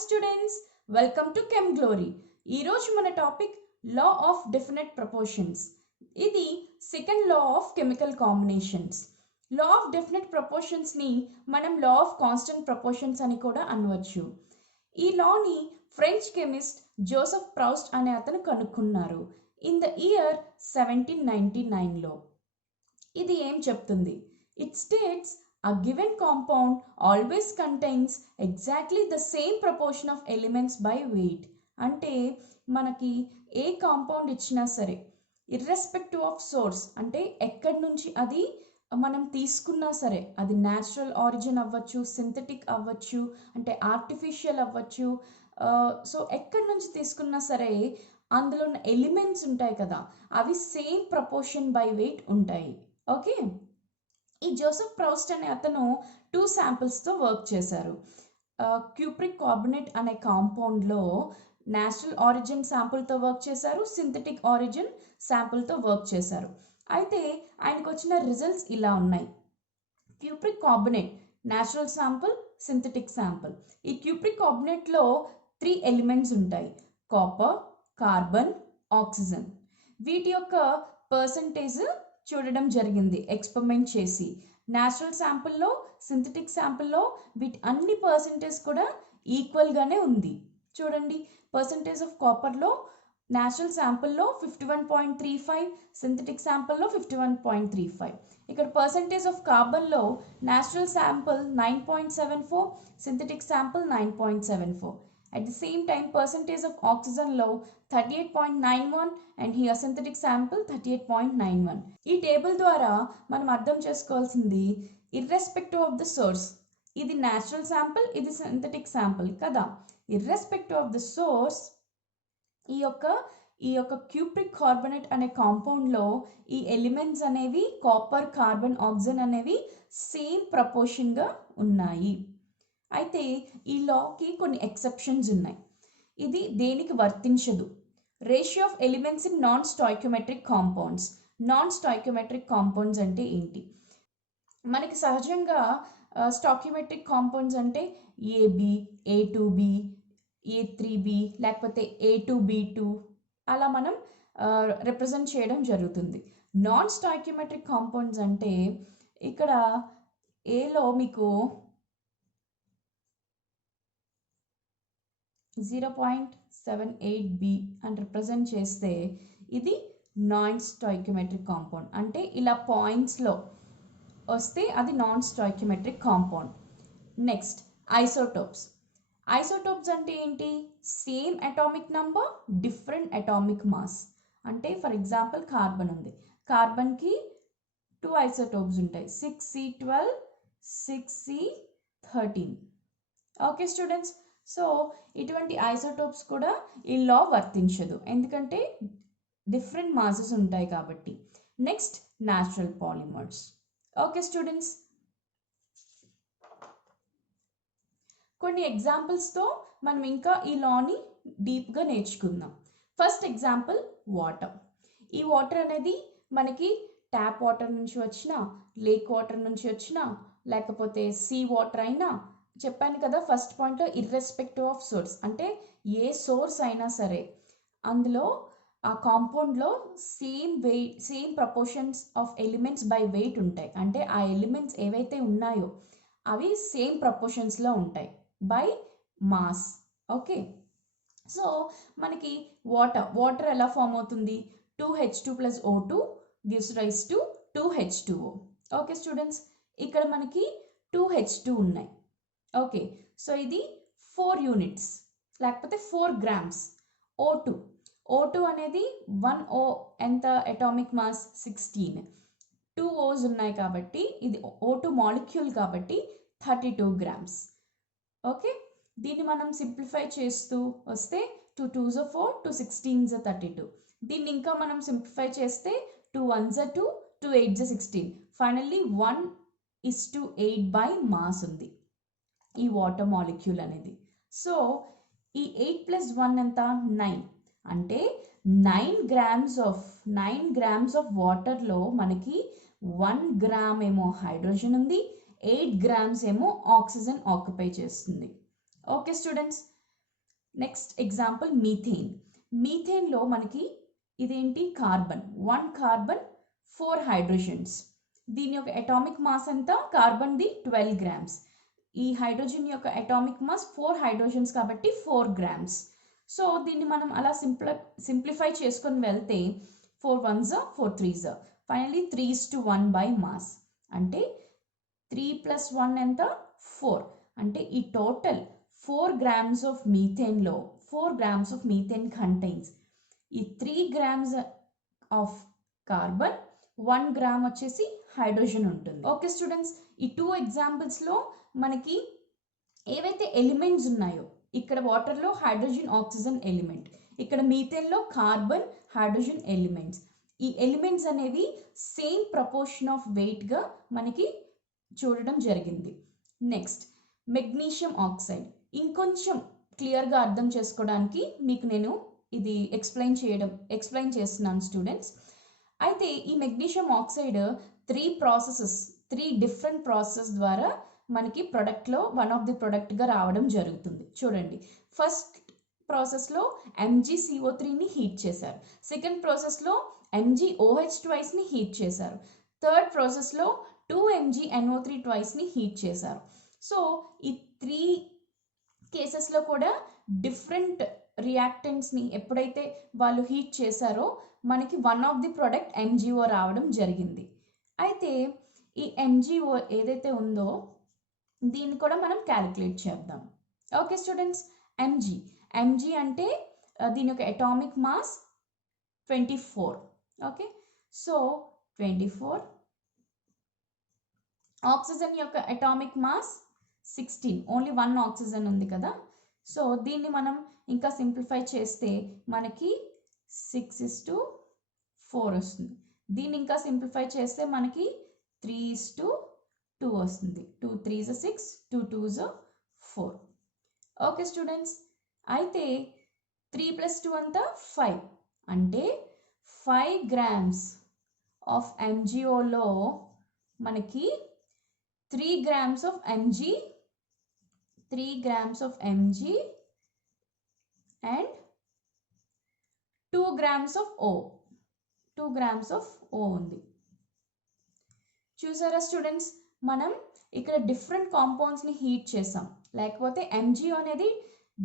students, welcome to Chem Glory. ఈ రోజు మన topic law of definite proportions. ఇది second law of chemical combinations. Law of definite proportions ని మనం law of constant proportions అని కూడా అనవచ్చు. ఈ లాని ఫ్రెంచ్ కెమిస్ట్ జోసెఫ్ ప్రౌస్ట్ అనే అతను కనుక్కున్నారు ఇన్ ద ఇయర్ 1799లో. ఇది ఏం చెప్తుంది? It states a given compound always contains exactly the same proportion of elements by weight. అంటే మనకి ఏ కాంపౌండ్ ఇచ్చినా సరే ఇర్రెస్పెక్టివ్ ఆఫ్ సోర్స్, అంటే ఎక్కడి నుంచి అది మనం తీసుకున్నా సరే, అది న్యాచురల్ ఆరిజిన్ అవ్వచ్చు, సింథటిక్ అవ్వచ్చు, అంటే ఆర్టిఫిషియల్ అవ్వచ్చు. సో ఎక్కడి నుంచి తీసుకున్నా సరే అందులో ఉన్న ఎలిమెంట్స్ ఉంటాయి కదా, అవి సేమ్ ప్రపోర్షన్ బై వెయిట్ ఉంటాయి. ఓకే, ఈ జోసెఫ్ ప్రౌస్ట్ అనే అతను 2 శాంపిల్స్తో వర్క్ చేశారు. క్యూప్రిక్ కార్బోనేట్ అనే కాంపౌండ్లో న్యాచురల్ ఆరిజిన్ శాంపుల్తో వర్క్ చేశారు, సింథటిక్ ఆరిజిన్ శాంపుల్తో వర్క్ చేశారు. అయితే ఆయనకు వచ్చిన రిజల్ట్స్ ఇలా ఉన్నాయి. Cupric carbonate natural sample, synthetic sample. ఈ క్యూప్రిక్ కార్బోనేట్లో 3 ఎలిమెంట్స్ ఉంటాయి: కాపర్, కార్బన్, ఆక్సిజన్. వీటి యొక్క పర్సంటేజ్ చూడడం జరిగింది ఎక్స్పెరిమెంట్ చేసి. న్యాచురల్ శాంపుల్లో, సింథటిక్ శాంపుల్లో వీటి అన్ని పర్సంటేజ్ కూడా ఈక్వల్గానే ఉంది. చూడండి, పర్సంటేజ్ ఆఫ్ కాపర్లో న్యాచురల్ శాంపుల్లో 51.35, సింథటిక్ శాంపుల్లో 51.35. ఇక్కడ పర్సంటేజ్ ఆఫ్ కార్బన్లో natural sample 9.74, synthetic sample 9.74. At the same time, percentage of oxygen low 38.91 and here synthetic sample 38.91. ఈ టేబుల్ ద్వారా మనం అర్థం చేసుకోవాల్సింది, ఇర్రెస్పెక్టివ్ ఆఫ్ ద సోర్స్, ఇది న్యాచురల్ శాంపుల్, ఇది సింథటిక్ శాంపుల్ కదా. ఇర్రెస్పెక్టివ్ ఆఫ్ ద సోర్స్ ఈ యొక్క క్యూప్రిక్ కార్బోనేట్ అనే కాంపౌండ్లో ఈ ఎలిమెంట్స్ అనేవి కాపర్, కార్బన్, ఆక్సిజన్ అనేవి సేమ్ ప్రపోర్షన్గా ఉన్నాయి. అయితే ఈ లాకి కొన్ని ఎక్సెప్షన్స్ ఉన్నాయి. ఇది దేనికి వర్తించదు? Ratio of elements in non stoichiometric compounds. Non stoichiometric compounds అంటే ఏంటి? మనకి సహజంగా స్టాయిక్యోమెట్రిక్ కాంపౌండ్స్ అంటే ఏబి, A2B, A3B, లేకపోతే A2B2 అలా మనం రిప్రజెంట్ చేయడం జరుగుతుంది. నాన్ స్టాయిక్యోమెట్రిక్ కాంపౌండ్స్ అంటే ఇక్కడ ఏలో మీకు 0.78B అని రిప్రజెంట్ చేస్తే ఇది నాన్ స్టాయిక్యోమెట్రిక్ కాంపౌండ్. అంటే ఇలా పాయింట్స్లో వస్తే అది non stoichiometric compound. Next, isotopes. Isotopes అంటే ఏంటి? Same atomic number, different atomic mass. అంటే ఫర్ ఎగ్జాంపుల్ కార్బన్ ఉంది, కార్బన్కి 2 ఐసోటోప్స్ ఉంటాయి, 6C12, 6C13. Okay students, so ఇటువంటి ఐసోటోప్స్ కూడా ఈ లా వర్తించదు, ఎందుకంటే డిఫరెంట్ మాసెస్ ఉంటాయి కాబట్టి. Next, natural polymers. Okay students, కొన్ని ఎగ్జాంపుల్స్తో మనం ఇంకా ఈ లాని డీప్గా నేర్చుకుందాం. First example, water. ఈ వాటర్ అనేది మనకి ట్యాప్ వాటర్ నుంచి వచ్చినా, లేక్ వాటర్ నుంచి వచ్చినా, లేకపోతే సీ వాటర్ అయినా, చెప్పాను కదా ఫస్ట్ పాయింట్లో ఇర్రెస్పెక్టివ్ ఆఫ్ సోర్స్, అంటే ఏ సోర్స్ అయినా సరే అందులో ఆ కాంపౌండ్లో same proportions of elements by weight ఉంటాయి. అంటే ఆ ఎలిమెంట్స్ ఏవైతే ఉన్నాయో అవి సేమ్ ప్రపోర్షన్స్లో ఉంటాయి బై మాస్. ఓకే, సో మనకి వాటర్ ఎలా ఫామ్ అవుతుంది? 2H2+O2 gives rise to 2H2O. Okay students, ఇక్కడ మనకి 2H2 ఉన్నాయి. ఓకే, సో ఇది 4 యూనిట్స్ లేకపోతే 4 గ్రామ్స్. O2 అనేది 1O, ఎంత అటామిక్ మాస్? 16. 2 O's ఉన్నాయి కాబట్టి ఇది O2 మాలిక్యూల్ కాబట్టి 32 గ్రామ్స్. ఓకే, దీన్ని మనం సింప్లిఫై చేస్తూ వస్తే 2 2s are 4, 2 16s are 32. దీన్ని ఇంకా మనం సింప్లిఫై చేస్తే 2 1s are 2, 2 8s are 16. Finally 1:8 by mass ఉంది ఈ వాటర్ మాలిక్యూల్ అనేది. సో ఈ 8+1 ఎంత? 9. అంటే 9 గ్రామ్స్ ఆఫ్ వాటర్లో మనకి 1 గ్రామ్ ఏమో హైడ్రోజన్ ఉంది, 8 గ్రామ్స్ ఏమో ఆక్సిజన్ ఆక్యుపై చేస్తుంది. Okay students, next example methane. మీథేన్లో మనకి ఇదేంటి కార్బన్, 1 కార్బన్ 4 హైడ్రోజన్స్. దీని యొక్క అటామిక్ మాస్ ఎంత? కార్బన్ది 12 గ్రామ్స్. ఈ హైడ్రోజన్ యొక్క అటామిక్ మాస్ 4 హైడ్రోజన్స్ కాబట్టి 4 గ్రామ్స్. సో దీన్ని మనం అలా సింప్లిఫై చేసుకొని వెళ్తే 4 1s 4 3s, finally 3:1 by mass. అంటే 3 + 1 ఎంత? 4. అంటే ఈ టోటల్ 4 grams ఆఫ్ మీథేన్లో 4 grams ఆఫ్ మీథేన్ కంటైన్స్ ఈ 3 grams ఆఫ్ కార్బన్, 1 గ్రామ్ వచ్చేసి హైడ్రోజన్ ఉంటుంది. ఓకే స్టూడెంట్స్, ఈ 2 ఎగ్జాంపుల్స్లో మనకి ఏవైతే ఎలిమెంట్స్ ఉన్నాయో, ఇక్కడ వాటర్లో హైడ్రోజన్ ఆక్సిజన్ ఎలిమెంట్, ఇక్కడ మీథేన్లో కార్బన్ హైడ్రోజన్ ఎలిమెంట్స్. ఈ ఎలిమెంట్స్ అనేవి సేమ్ ప్రపోర్షన్ ఆఫ్ వెయిట్గా మనకి చూడడం జరిగింది. Next magnesium oxide. ఇంకొంచెం క్లియర్గా అర్థం చేసుకోవడానికి మీకు నేను ఇది ఎక్స్ప్లెయిన్ చేస్తున్నాను స్టూడెంట్స్. అయితే ఈ మెగ్నీషియం ఆక్సైడ్ 3 డిఫరెంట్ ప్రాసెస్ ద్వారా మనకి ప్రొడక్ట్లో వన్ ఆఫ్ ది ప్రొడక్ట్గా రావడం జరుగుతుంది. చూడండి, ఫస్ట్ ప్రాసెస్లో MgCO3ని హీట్ చేశారు, సెకండ్ ప్రాసెస్లో MgOH ట్వైస్ని హీట్ చేశారు, థర్డ్ ప్రాసెస్లో 2MgNO3 ట్వైస్ని హీట్ చేశారు. సో ఈ 3 కేసెస్లో కూడా డిఫరెంట్ రియాక్టెంట్స్ని ఎప్పుడైతే వాళ్ళు హీట్ చేశారో మనకి one of the product MgO రావడం జరిగింది. అయితే ఈ MgO ఏదైతే ఉందో దీన్ని కూడా మనం క్యాలిక్యులేట్ చేద్దాం. ఓకే స్టూడెంట్స్, Mg అంటే దీని యొక్క atomic mass 24. Okay, so 24. Oxygen యొక్క అటామిక్ మాస్ 16, ఓన్లీ 1 ఆక్సిజన్ ఉంది కదా. సో దీన్ని మనం ఇంకా సింప్లిఫై చేస్తే మనకి 6:4 వస్తుంది. దీన్ని ఇంకా సింప్లిఫై చేస్తే మనకి 3:2 వస్తుంది. 2 3s 6, 2 2s 4. ఓకే స్టూడెంట్స్, అయితే 3 + 2 అంతా 5. అంటే 5 grams ఆఫ్ MgOలో మనకి 3 grams of Mg and 2 grams of O ఉంది. చూసారా స్టూడెంట్స్, మనం ఇక్కడ డిఫరెంట్ కాంపౌండ్స్ని హీట్ చేసాం, లేకపోతే MgO అనేది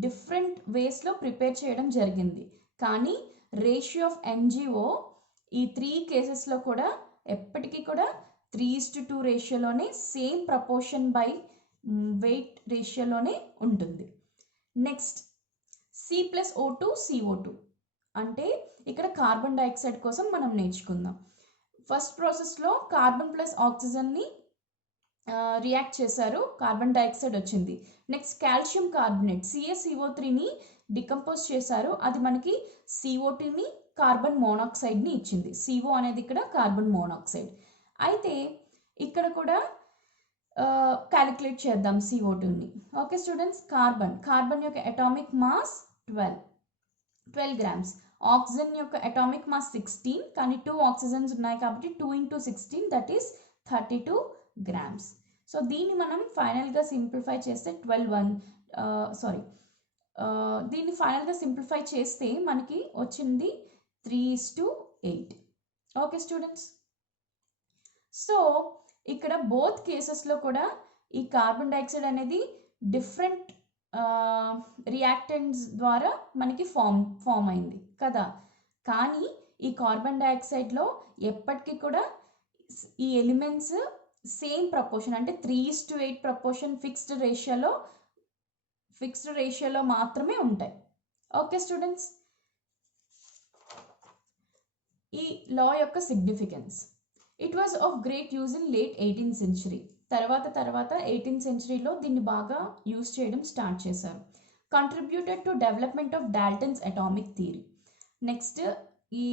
డిఫరెంట్ వేస్లో ప్రిపేర్ చేయడం జరిగింది. కానీ రేషియో ఆఫ్ MgO ఈ 3 కేసెస్లో కూడా ఎప్పటికీ కూడా 3:2 రేషియోలోనే, సేమ్ ప్రపోర్షన్ బై వెయిట్ రేషియోలోనే ఉంటుంది. నెక్స్ట్ C+O2 CO2 అంటే ఇక్కడ కార్బన్ డైఆక్సైడ్ కోసం మనం నేర్చుకుందాం. ఫస్ట్ ప్రాసెస్లో కార్బన్ ప్లస్ ఆక్సిజన్ని రియాక్ట్ చేశారు, కార్బన్ డైఆక్సైడ్ వచ్చింది. నెక్స్ట్ కాల్షియం కార్బోనేట్ CaCO3ని డికంపోజ్ చేశారు, అది మనకి CO2ని కార్బన్ మోనాక్సైడ్ని ఇచ్చింది. CO అనేది ఇక్కడ కార్బన్ మోనాక్సైడ్. అయితే ఇక్కడ కూడా క్యాలిక్యులేట్ చేద్దాం CO2ని. ఓకే స్టూడెంట్స్, కార్బన్ యొక్క అటామిక్ మాస్ 12 grams, ఆక్సిజన్ యొక్క అటామిక్ మాస్ 16, కానీ 2 ఆక్సిజన్స్ ఉన్నాయి కాబట్టి 2 × 16 దట్ ఈస్ 32 grams. సో దీన్ని మనం ఫైనల్గా సింప్లిఫై చేస్తే దీన్ని ఫైనల్గా సింప్లిఫై చేస్తే మనకి వచ్చింది 3:8. ఓకే స్టూడెంట్స్, సో ఇక్కడ బోత్ కేసెస్లో కూడా ఈ కార్బన్ డైఆక్సైడ్ అనేది డిఫరెంట్ రియాక్టెంట్స్ ద్వారా మనకి ఫామ్ అయింది కదా. కానీ ఈ కార్బన్ డైఆక్సైడ్లో ఎప్పటికీ కూడా ఈ ఎలిమెంట్స్ సేమ్ ప్రపోర్షన్, అంటే 3:8 ప్రపోర్షన్ ఫిక్స్డ్ రేషియోలో మాత్రమే ఉంటాయి. ఓకే స్టూడెంట్స్, ఈ లా యొక్క significance. It was of great use in late 18th century. తర్వాత 18th centuryలో దీన్ని బాగా యూజ్ చేయడం స్టార్ట్ చేశారు. Contributed to development of Dalton's atomic theory. Next ఈ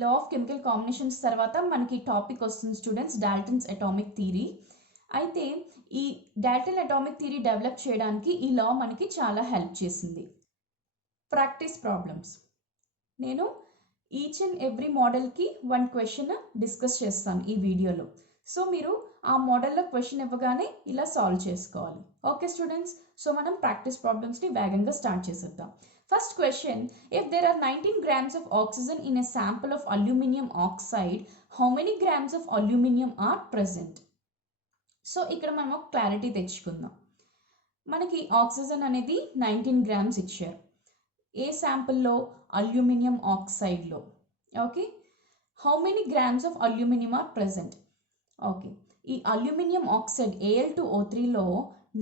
లా ఆఫ్ కెమికల్ కాంబినేషన్స్ తర్వాత మనకి టాపిక్ వస్తుంది స్టూడెంట్స్, డాల్టన్స్ అటామిక్ థియరీ. అయితే ఈ డాల్టన్ అటామిక్ థియరీ డెవలప్ చేయడానికి ఈ లా మనకి చాలా హెల్ప్ చేసింది. Practice problems. నేను ఈచ్ అండ్ ఎవ్రీ మోడల్కి 1 క్వశ్చన్ డిస్కస్ చేస్తాను ఈ వీడియోలో. సో మీరు ఆ మోడల్లో క్వశ్చన్ ఇవ్వగానే ఇలా సాల్వ్ చేసుకోవాలి. ఓకే స్టూడెంట్స్, సో మనం ప్రాక్టీస్ ప్రాబ్లమ్స్ని వేగంగా స్టార్ట్ చేసేద్దాం. First question, if there are 19 grams of oxygen in a sample of aluminum oxide, how many grams of aluminum are present? So ఇక్కడ మనం ఒక క్లారిటీ తెచ్చుకుందాం. మనకి ఆక్సిజన్ అనేది 19 గ్రామ్స్ ఇచ్చారు. ఏ శాంపుల్లో? అల్యూమినియం ఆక్సైడ్లో. Okay, how many grams of aluminium are present? Okay, ఈ అల్యూమినియం ఆక్సైడ్ Al2O3లో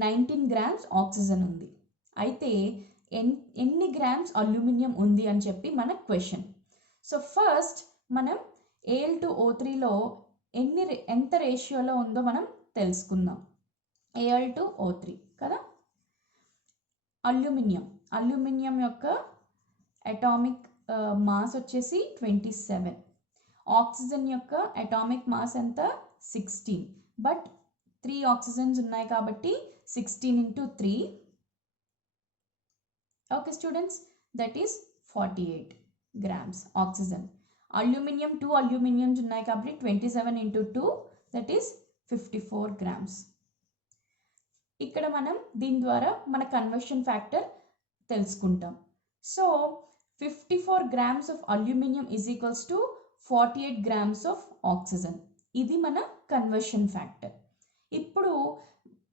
19 గ్రామ్స్ ఆక్సిజన్ ఉంది. అయితే ఎన్ని గ్రామ్స్ అల్యూమినియం ఉంది అని చెప్పి మన క్వశ్చన్. సో ఫస్ట్ మనం Al2O3లో ఎంత రేషియోలో ఉందో మనం తెలుసుకుందాం. Al2O3 కదా. అల్యూమినియం యొక్క అటామిక్ మాస్ వచ్చేసి 27. ఆక్సిజన్ యొక్క అటామిక్ మాస్ ఎంత? 16. బట్ 3 ఆక్సిజన్స్ ఉన్నాయి కాబట్టి 16 into 3. Okay students, that is 48 grams oxygen. Aluminium 2 అల్యూమినియమ్స్ ఉన్నాయి కాబట్టి 27 into 2, దట్ ఈస్ 54 గ్రామ్స్. ఇక్కడ మనం దీని ద్వారా మన కన్వర్షన్ ఫ్యాక్టర్ తెలుసుకుంటాం. So 54 grams of aluminum is equals to 48 grams of oxygen. ఇది మన కన్వర్షన్ ఫ్యాక్టర్. ఇప్పుడు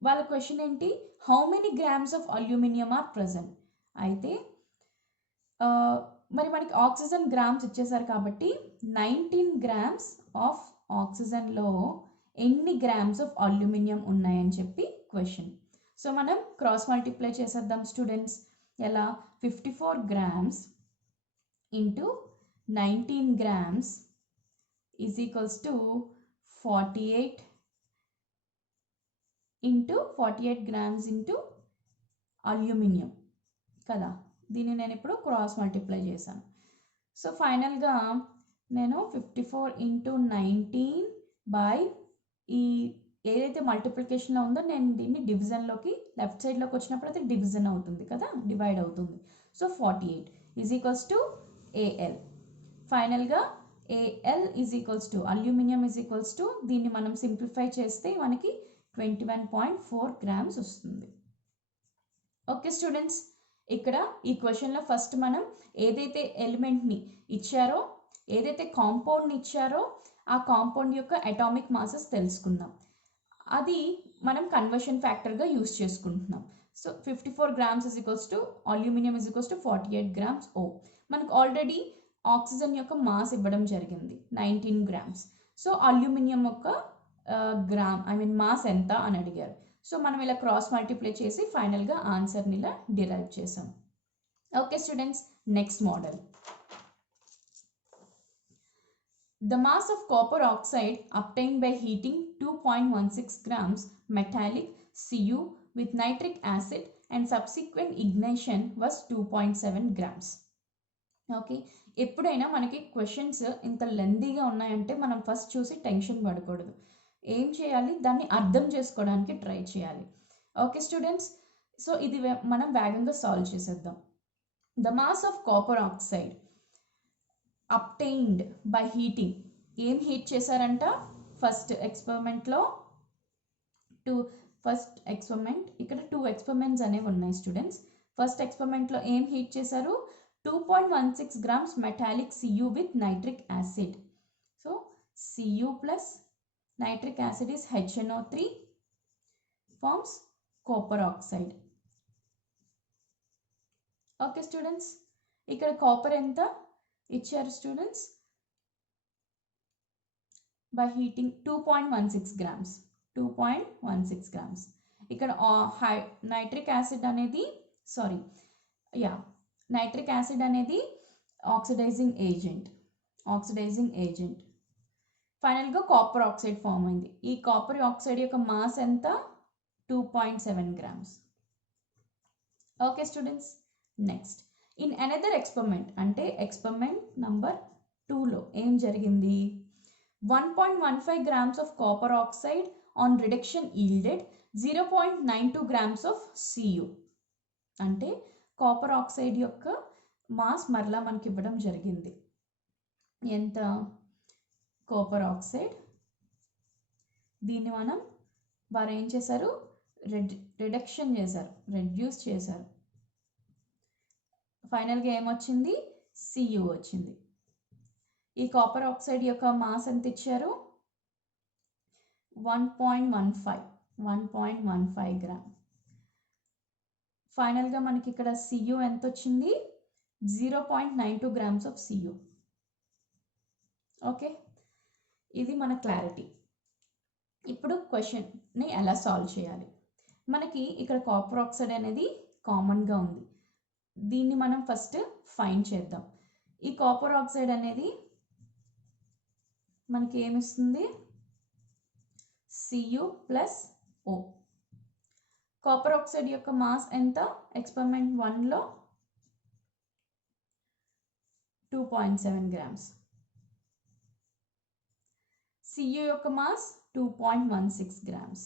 వాళ్ళ క్వశ్చన్ ఏంటి? How many grams of aluminium are present? అయితే మరి మనకి ఆక్సిజన్ గ్రామ్స్ ఇచ్చేసారు కాబట్టి 19 గ్రామ్స్ ఆఫ్ ఆక్సిజన్లో ఎన్ని గ్రామ్స్ ఆఫ్ అల్యూమినియం ఉన్నాయని చెప్పి క్వశ్చన్. సో మనం క్రాస్ మల్టిప్లై చేసేద్దాం స్టూడెంట్స్. ఎలా? 54 grams into 19 grams is equals to 48 grams into aluminium కదా. దీన్ని నేను ఇప్పుడు క్రాస్ మల్టిప్లై చేశాను. సో ఫైనల్గా నేను 54 into 19 బై ఈ ఏదైతే మల్టిప్లికేషన్లో ఉందో నేను దీన్ని డివిజన్లోకి లెఫ్ట్ సైడ్లోకి వచ్చినప్పుడు అయితే డివిజన్ అవుతుంది కదా, డివైడ్ అవుతుంది. So 48 is equals to AL. ఫైనల్గా AL is equals to aluminium is equals to దీన్ని మనం సింప్లిఫై చేస్తే మనకి 21.4 గ్రామ్స్ వస్తుంది. ఓకే స్టూడెంట్స్, ఇక్కడ ఈ క్వశ్చన్లో ఫస్ట్ మనం ఏదైతే ఎలిమెంట్ని ఇచ్చారో, ఏదైతే కాంపౌండ్ని ఇచ్చారో ఆ కాంపౌండ్ యొక్క అటామిక్ మాసెస్ తెలుసుకుందాం. అది మనం కన్వర్షన్ ఫ్యాక్టర్గా యూస్ చేసుకుంటున్నాం. So 54 grams is equals to aluminium is equals to 48 grams O. మనకు ఆల్రెడీ ఆక్సిజన్ యొక్క మాస్ ఇవ్వడం జరిగింది 19 grams. సో అల్యూమినియం యొక్క మాస్ ఎంత అని అడిగారు. సో మనం ఇలా క్రాస్ మల్టిప్లై చేసి ఫైనల్గా ఆన్సర్ని ఇలా డిరైవ్ చేసాం. Okay students, next model. The mass of copper oxide obtained by heating 2.16 grams metallic Cu with nitric acid and subsequent ignition was 2.7 grams. Okay, ఎప్పుడైనా మనకి క్వశ్చన్స్ ఇంత లెందీగా ఉన్నాయంటే మనం ఫస్ట్ చూసి టెన్షన్ పడకూడదు. ఏం చేయాలి? దాన్ని అర్థం చేసుకోవడానికి ట్రై చేయాలి. ఓకే స్టూడెంట్స్, సో ఇది మనం వేగంగా సాల్వ్ చేసేద్దాం. The mass of copper oxide obtained by heating. ఏం హీట్ చేశారంట? ఫస్ట్ ఎక్స్పెరిమెంట్లో ఇక్కడ 2 ఎక్స్పెరిమెంట్స్ అనేవి ఉన్నాయి స్టూడెంట్స్. ఫస్ట్ ఎక్స్పెరిమెంట్లో ఏం హీట్ చేశారు? 2.16 grams metallic Cu with nitric acid. So Cu plus nitric acid is HNO3 forms copper oxide. Okay students, ఇక్కడ copper ఎంత ఇచ్చారు స్టూడెంట్స్? By heating 2.16 grams. ఇక్కడ నైట్రిక్ యాసిడ్ అనేది నైట్రిక్ యాసిడ్ అనేది ఆక్సిడైజింగ్ ఏజెంట్. ఫైనల్గా copper oxide form అయింది. ఈ copper oxide యొక్క మాస్ ఎంత? 2.7 grams. Okay students, next in another experiment అంటే ఎక్స్పెరిమెంట్ నంబర్ 2లో ఏం జరిగింది? 1.15 grams of copper oxide on reduction yielded 0.92 grams of Cu. అంటే కాపర్ ఆక్సైడ్ యొక్క మాస్ మరలా మనకి ఇవ్వడం జరిగింది. ఎంత? కాపర్ ఆక్సైడ్ దీన్ని వారు ఏం చేశారు? రెడ్యూస్ చేశారు. ఫైనల్గా ఏమొచ్చింది, Cu వచ్చింది. ఈ కాపర్ ఆక్సైడ్ యొక్క మాస్ ఎంత ఇచ్చారు, 1.15 గ్రామ్. ఫైనల్గా మనకి ఇక్కడ Cu ఎంత వచ్చింది, 0.92 grams ఆఫ్ Cu. ఓకే, ఇది మన క్లారిటీ. ఇప్పుడు క్వశ్చన్ని ఎలా సాల్వ్ చేయాలి, మనకి ఇక్కడ కాపర్ ఆక్సైడ్ అనేది కామన్గా ఉంది, దీన్ని మనం ఫస్ట్ ఫైండ్ చేద్దాం. ఈ కాపర్ ఆక్సైడ్ అనేది మనకి ఏమిస్తుంది, Cu plus O. Copper oxide యొక్క మాస్ ఎంత, ఎక్స్పెరిమెంట్ 1లో 2.7 grams. Cu యొక్క మాస్ 2.16 grams.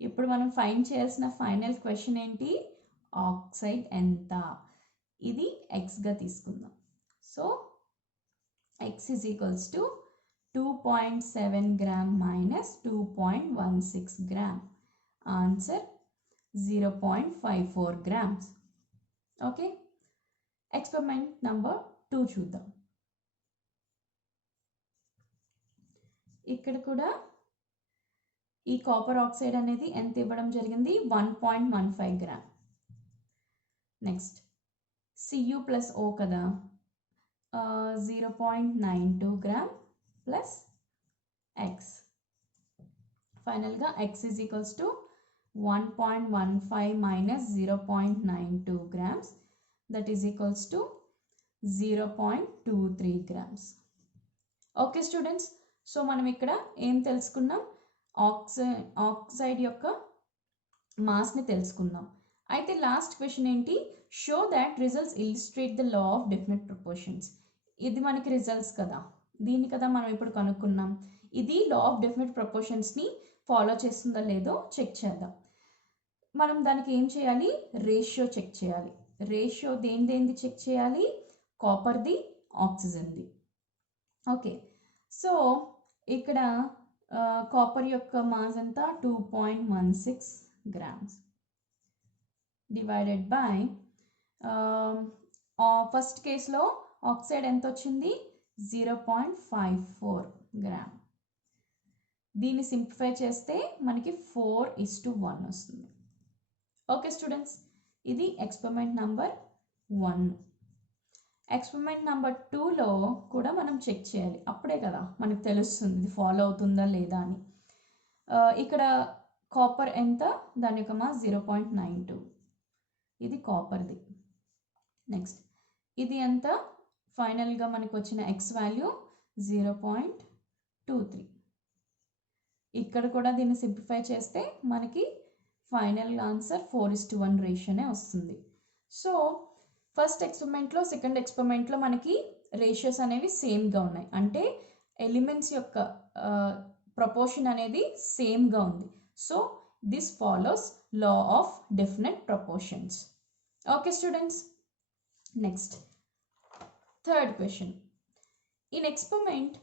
ఇప్పుడు మనం ఫైండ్ చేయాల్సిన ఫైనల్ క్వశ్చన్ ఏంటి, ఆక్సైడ్ ఎంత, ఇది ఎక్స్గా తీసుకుందాం. So x is equals to 2.7 gram minus 2.16 gram. Answer 0.54 grams. Okay, experiment number 2 చూద్దాం. ఇక్కడ కూడా ఈ కాపర్ ఆక్సైడ్ అనేది ఎంత ఇవ్వడం జరిగింది, 1.15 gram. Next Cu plus O కదా, 0.92 గ్రామ్ ప్లస్ x. ఫైనల్గా x is equals to 1.15 minus 0.92 grams, that is equals to 0.23 grams. Okay students, so మనం ఇక్కడ ఏం తెలుసుకున్నాం, ఆక్సైడ్ యొక్క మాస్ని తెలుసుకుందాం. అయితే లాస్ట్ క్వశ్చన్ ఏంటి, show that results illustrate the law of definite proportions. ఇది మనకి రిజల్ట్స్ కదా, దీన్ని కదా మనం ఇప్పుడు కనుక్కున్నాం. ఇది లా ఆఫ్ డెఫినెట్ ప్రపోర్షన్స్ని ఫాలో చేస్తుందో లేదో చెక్ చేద్దాం. మనం దానికి ఏం చేయాలి, రేషియో చెక్ చేయాలి. రేషియో దేనిది చెక్ చేయాలి, కాపర్ది, ఆక్సిజన్ది. ఓకే, సో ఇక్కడ కాపర్ యొక్క మాస్ ఎంత, 2.16 grams డివైడెడ్ బై ఫస్ట్ కేసులో ఆక్సైడ్ ఎంత వచ్చింది, 0.54 గ్రామ్. దీన్ని సింప్లిఫై చేస్తే మనకి 4:1 వస్తుంది. ఓకే స్టూడెంట్స్, ఇది ఎక్స్పెరిమెంట్ నెంబర్ 1. ఎక్స్పెరిమెంట్ నెంబర్ 2లో కూడా మనం చెక్ చేయాలి, అప్పుడే కదా మనకు తెలుస్తుంది ఇది ఫాలో అవుతుందా లేదా అని. ఇక్కడ కాపర్ ఎంత, దాని యొక్క మాస్ 0.92, ఇది కాపర్ది. నెక్స్ట్ ఇది ఎంత, ఫైనల్గా మనకు వచ్చిన ఎక్స్ వాల్యూ 0.23. ఇక్కడ కూడా దీన్ని సింప్లిఫై చేస్తే మనకి ఫైనల్ ఆన్సర్ 4:1 రేషియోనే వస్తుంది. సో ఫస్ట్ ఎక్స్పెరిమెంట్లో, సెకండ్ ఎక్స్పెరిమెంట్లో మనకి రేషియోస్ అనేవి సేమ్గా ఉన్నాయి, అంటే ఎలిమెంట్స్ యొక్క ప్రపోర్షన్ అనేది సేమ్గా ఉంది. So this follows law of definite proportions. Okay students, next third question. In experiment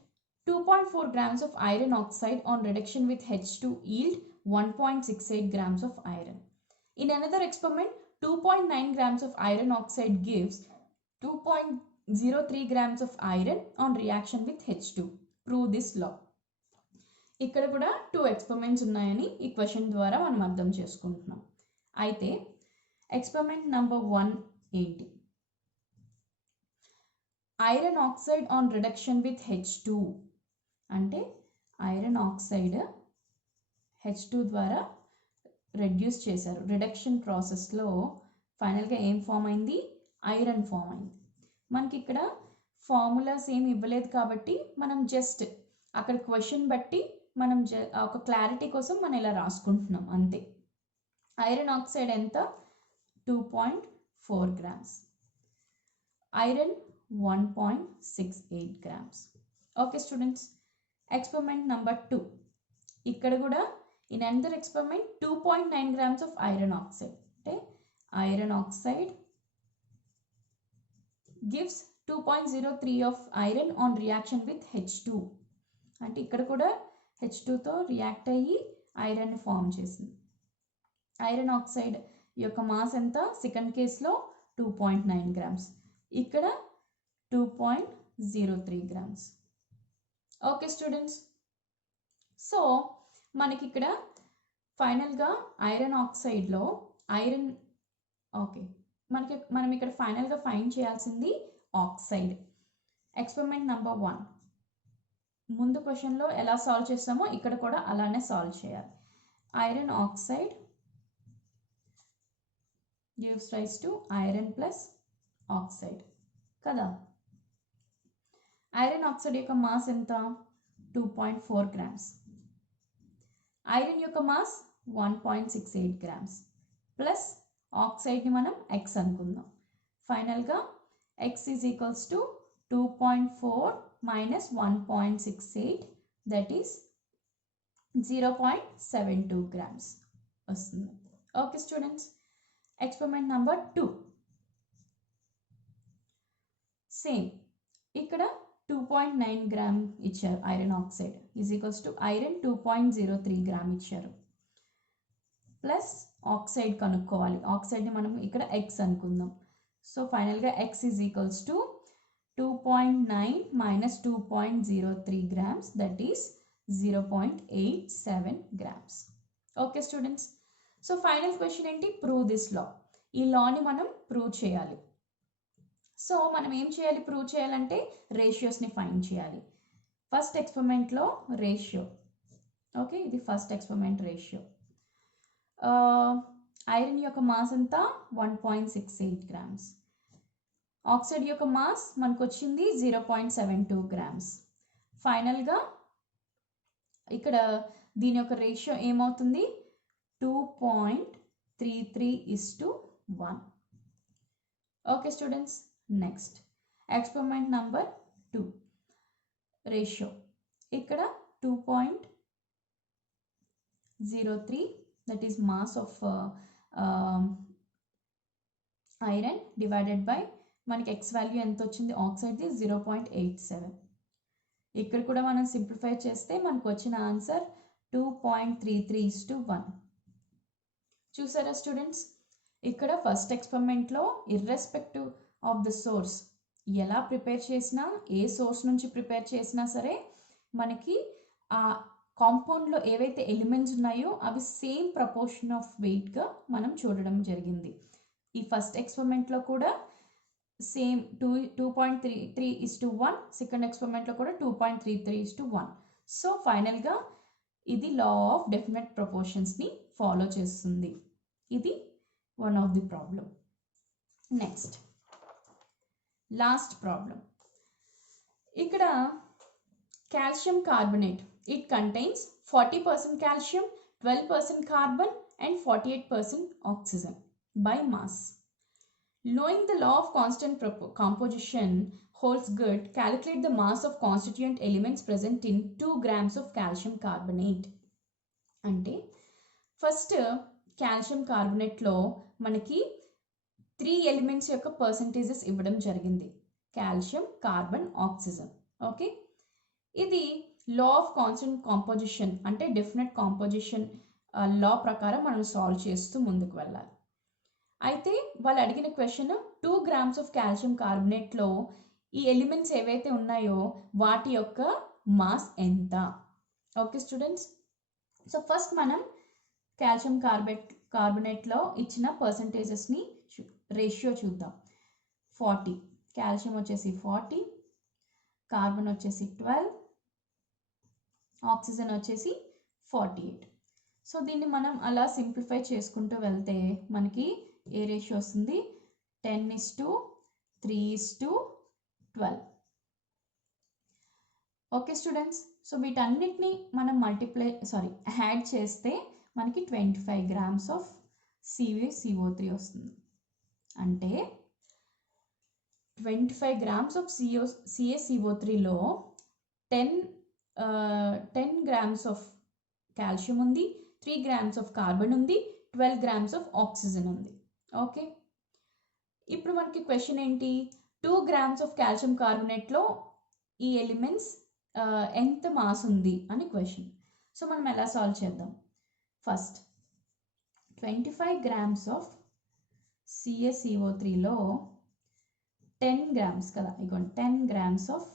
2.4 grams of iron oxide on reduction with H2 yield 1.68 grams of iron. In another experiment, 2.9 grams of iron oxide gives 2.03 grams of iron on reaction with H2. Prove this law. ఇక్కడ కూడా 2 experiments ఉన్నాయని ఈ question ద్వారా మనం అర్థం చేసుకుంటున్నాం. అయితే experiment number 1 ఏంటి, iron oxide on reduction with H2 అంటే ఐరన్ ఆక్సైడ్ H2 ద్వారా రెడ్యూస్ చేశారు. రిడక్షన్ ప్రాసెస్లో ఫైనల్గా ఏం ఫామ్ అయింది, ఐరన్ ఫామ్ అయింది. మనకి ఇక్కడ ఫార్ములాస్ ఏమి ఇవ్వలేదు కాబట్టి మనం జస్ట్ అక్కడ క్వశ్చన్ బట్టి మనం ఒక క్లారిటీ కోసం మనం ఇలా రాసుకుంటున్నాం అంతే. ఐరన్ ఆక్సైడ్ ఎంత, 2.4 grams, iron 1.68 grams. Okay students, experiment number 2. ఇక్కడ కూడా in another experiment 2.9 grams of iron oxide, అంటే iron oxide gives 2.03 of iron on reaction with H2. అంటే ఇక్కడ కూడా H2తో రియాక్ట్ అయ్యి ఐరన్ ఫామ్ చేసింది. ఐరన్ ఆక్సైడ్ యొక్క మాస్ ఎంత, సెకండ్ కేసులో 2.9 grams. ఇక్కడ 2.03 grams. ఓకే స్టూడెంట్స్, సో మనకి ఇక్కడ ఫైనల్గా ఐరన్ ఆక్సైడ్లో ఐరన్ ఓకే మనం ఇక్కడ ఫైనల్గా ఫైండ్ చేయాల్సింది ఆక్సైడ్. ఎక్స్పెరిమెంట్ నెంబర్ 1 ముందు క్వశ్చన్లో ఎలా సాల్వ్ చేస్తామో ఇక్కడ కూడా అలానే సాల్వ్ చేయాలి. Iron oxide gives rise to iron plus oxide కదా. ఐరన్ ఆక్సైడ్ యొక్క మాస్ ఎంత? 2.4 grams. ఐరన్ యొక్క మాస్ 1.68 grams ప్లస్ ఆక్సైడ్ని మనం x అనుకుందాం. ఫైనల్గా x is equals to 2.4 minus 1.68 that is 0.72 grams వస్తుంది. Okay students, experiment number 2 same. ఇక్కడ 2.9 గ్రామ్ ఇచ్చారు iron oxide is equals to iron 2.03 gram ఇచ్చారు. ప్లస్ ఆక్సైడ్ కనుక్కోవాలి. ఆక్సైడ్ని మనం ఇక్కడ x అనుకుందాం. సో ఫైనల్గా x is equals to 2.9 minus 2.03 grams that is 0.87 grams. Okay students, so final question ఏంటి? Prove this law. ఈ లాని మనం ప్రూవ్ చేయాలి. సో మనం ఏం చేయాలి? ప్రూవ్ చేయాలంటే రేషియోస్ని ఫైండ్ చేయాలి. ఫస్ట్ ఎక్స్పెరిమెంట్లో రేషియో, ఓకే ఇది ఫస్ట్ ఎక్స్పెరిమెంట్ రేషియో. ఐరన్ యొక్క మాస్ అంతా 1.68 grams. ఆక్సైడ్ యొక్క మాస్ మనకు వచ్చింది 0.72 grams. ఫైనల్గా ఇక్కడ దీని యొక్క రేషియో ఏమవుతుంది? 2.33:1. Okay students, next experiment number 2 ratio. ఇక్కడ 2.03 that is mass of iron divided by మనకి ఎక్స్ వాల్యూ ఎంత వచ్చింది? ఆక్సైడ్ది 0.87. ఇక్కడ కూడా మనం సింప్లిఫై చేస్తే మనకు వచ్చిన ఆన్సర్ 2.33:1. చూసారా స్టూడెంట్స్, ఇక్కడ ఫస్ట్ ఎక్స్పెరిమెంట్లో ఇర్రెస్పెక్టివ్ ఆఫ్ ద సోర్స్ ఎలా ప్రిపేర్ చేసినా, ఏ సోర్స్ నుంచి ప్రిపేర్ చేసినా సరే మనకి ఆ కాంపౌండ్లో ఏవైతే ఎలిమెంట్స్ ఉన్నాయో అవి సేమ్ ప్రపోర్షన్ ఆఫ్ వెయిట్గా మనం చూడడం జరిగింది. ఈ ఫస్ట్ ఎక్స్పెరిమెంట్లో కూడా సేమ్ 2.33:1, సెకండ్ ఎక్స్పెరిమెంట్లో కూడా 2.33:1. సో ఫైనల్గా ఇది లా ఆఫ్ డెఫినెట్ ప్రపోర్షన్స్ని ఫాలో చేస్తుంది. ఇది one of the problem. Next last problem. ఇక్కడ calcium carbonate, it contains 40% calcium, 12% carbon and 48% oxygen by mass. Knowing the law of constant composition holds good, calculate the mass of constituent elements present in 2 grams of calcium carbonate. అంటే first calcium కార్బోనేట్లో మనకి 3 elements యొక్క percentages ఇవ్వడం జరిగింది. Calcium, carbon, oxygen. Okay, ఇది law of constant composition అంటే definite composition లా ప్రకారం మనం solve చేస్తూ ముందుకు వెళ్ళాలి. అయితే వాళ్ళు అడిగిన క్వశ్చన్ 2 grams ఆఫ్ కాల్షియం కార్బోనేట్లో ఈ ఎలిమెంట్స్ ఏవైతే ఉన్నాయో వాటి యొక్క మాస్ ఎంత? ఓకే స్టూడెంట్స్, సో ఫస్ట్ మనం కాల్షియం కార్బోనేట్లో ఇచ్చిన పర్సంటేజెస్ని రేషియో చూద్దాం. 40 కాల్షియం వచ్చేసి 40, కార్బన్ వచ్చేసి 12, ఆక్సిజన్ వచ్చేసి 48. సో దీన్ని మనం అలా సింప్లిఫై చేసుకుంటూ వెళ్తే మనకి ఏ రేషియో వస్తుంది? 10:3:12. ఓకే స్టూడెంట్స్, సో వీటన్నిటిని మనం యాడ్ చేస్తే మనకి 25 grams ఆఫ్ CaCO3 వస్తుంది. అంటే 25 grams ఆఫ్ CaCO3లో 10 grams ఆఫ్ కాల్షియం ఉంది, 3 grams ఆఫ్ కార్బన్ ఉంది, 12 grams ఆఫ్ ఆక్సిజన్ ఉంది. ఓకే, ఇప్పుడు మనకి క్వశ్చన్ ఏంటి? 2 grams ఆఫ్ కాల్షియం కార్బోనేట్లో ఈ ఎలిమెంట్స్ ఎంత మాస్ ఉంది అని క్వశ్చన్. సో మనం ఎలా సాల్వ్ చేద్దాం? ఫస్ట్ 25 grams ఆఫ్ CaCO3లో 10 గ్రామ్స్ కదా, ఇగోండి 10 గ్రామ్స్ ఆఫ్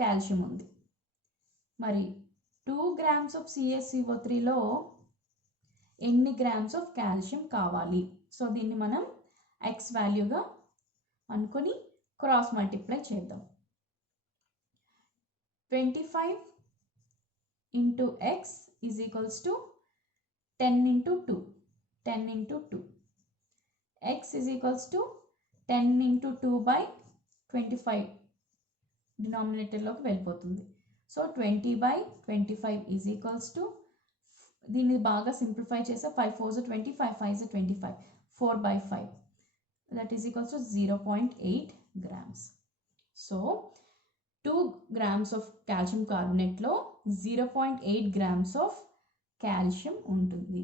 కాల్షియం ఉంది. మరి 2 గ్రామ్స్ ఆఫ్ CaCO3లో ఎన్ని గ్రామ్స్ ఆఫ్ కాల్షియం కావాలి? సో దీన్ని మనం x వాల్యూగా అనుకొని క్రాస్ మల్టిప్లై చేద్దాం. 25 into x is equals to 10 into 2. 10 into 2. X is equals to 10 into 2 by 25. డినామినేటర్లోకి వెళ్ళిపోతుంది. So 20 by 25 is equals to, దీన్ని బాగా సింప్లిఫై చేస్తే 5 4s 20, 5 5s 25, 4 by 5. That is equals to 0.8 grams. So 2 grams of calcium carbonate లో 0.8 grams of calcium ఉంటుంది.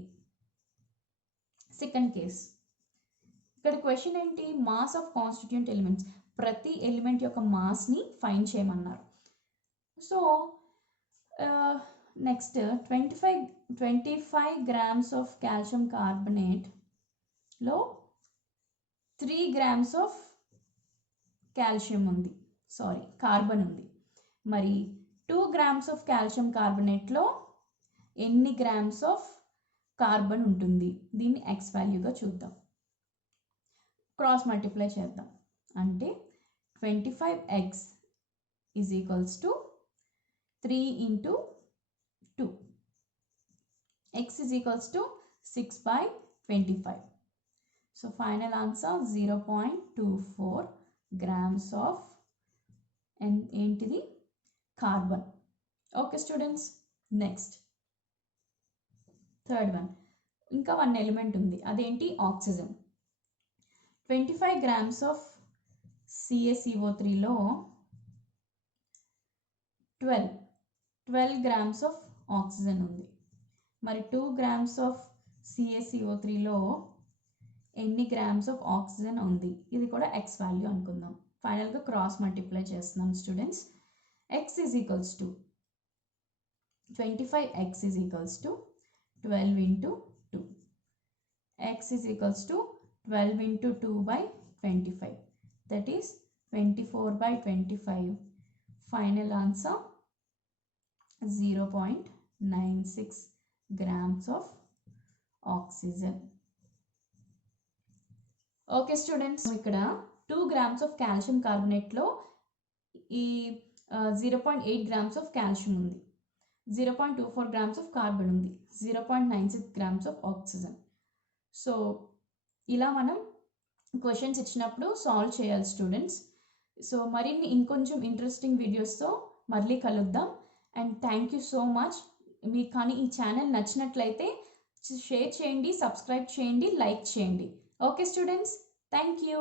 Second case, ఇక్కడ question ఏంటి? Mass of constituent elements, ప్రతి element యొక్క మాస్ని ఫైండ్ చేయమన్నారు. So next 25 grams of calcium కార్బనేట్లో 3 గ్రామ్స్ ఆఫ్ కాల్షియం ఉంది, కార్బన్ ఉంది. మరి 2 గ్రామ్స్ ఆఫ్ కాల్షియం కార్బనేట్లో ఎన్ని గ్రామ్స్ ఆఫ్ కార్బన్ ఉంటుంది? దీన్ని ఎక్స్ వాల్యూగా చూద్దాం. క్రాస్ మల్టిప్లై చేద్దాం. అంటే 25x is equals to 3 into 2. X is equals to 6 by 25. So final answer 0.24 grams of ఏంటిది? Carbon. Okay students, next third one. ఇంకా 1 ఎలిమెంట్ ఉంది, అదేంటి? ఆక్సిజన్. 25 గ్రామ్స్ ఆఫ్ CaCO3లో 12 గ్రామ్స్ ఆఫ్ ఆక్సిజన్ ఉంది. మరి 2 గ్రామ్స్ ఆఫ్ CaCO3లో ఎన్ని గ్రామ్స్ ఆఫ్ ఆక్సిజన్ ఉంది? ఇది కూడా ఎక్స్ వాల్యూ అనుకుందాం. ఫైనల్గా క్రాస్ మల్టిప్లై చేస్తున్నాం students. x is equals to 25x is equals to 12 into 2. X is equals to 12 into 2 by 25. That is 24 by 25. Final answer 0.96 grams of oxygen. Okay students, ఇక్కడ 2 grams of calcium కార్బనేట్లో ఈ 0.8 grams of calcium ఉంది, 0.24 grams of carbon ఉంది, 0.96 grams of oxygen. So ఇలా మనం questions ఇచ్చినప్పుడు solve చేయాలి students. So మరిన్ని ఇంకొంచెం ఇంట్రెస్టింగ్ వీడియోస్తో మళ్ళీ కలుద్దాం. And thank you so much. మీకు కానీ ఈ ఛానల్ నచ్చినట్లయితే షేర్ చేయండి, సబ్స్క్రైబ్ చేయండి, లైక్ చేయండి. Okay students, thank you.